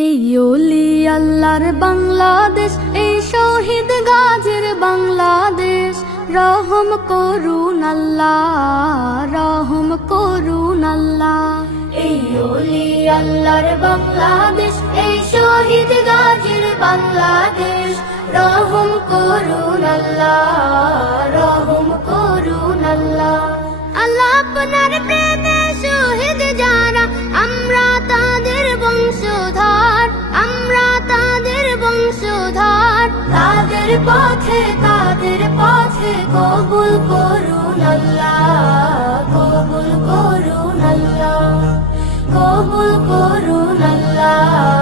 এই ওলি আল্লাহর বাংলাদেশ, এই শহীদ গাজীর বাংলাদেশ। রহম করুন আল্লাহ, রহম করুন আল্লাহ। এই ওলি আল্লাহর বাংলাদেশ, এই শহীদ গাজীর বাংলাদেশ। রহম করুন আল্লাহ, রহম করুন আল্লাহ। আল্লাহ আপনার প্রেমে শহীদ যারা, আমরা তাদের বংশধর, আমরা তাদের বংশধর। তাদের পথে কবুল করুন আল্লাহ, কবুল করুন আল্লাহ, কবুল করুন আল্লাহ।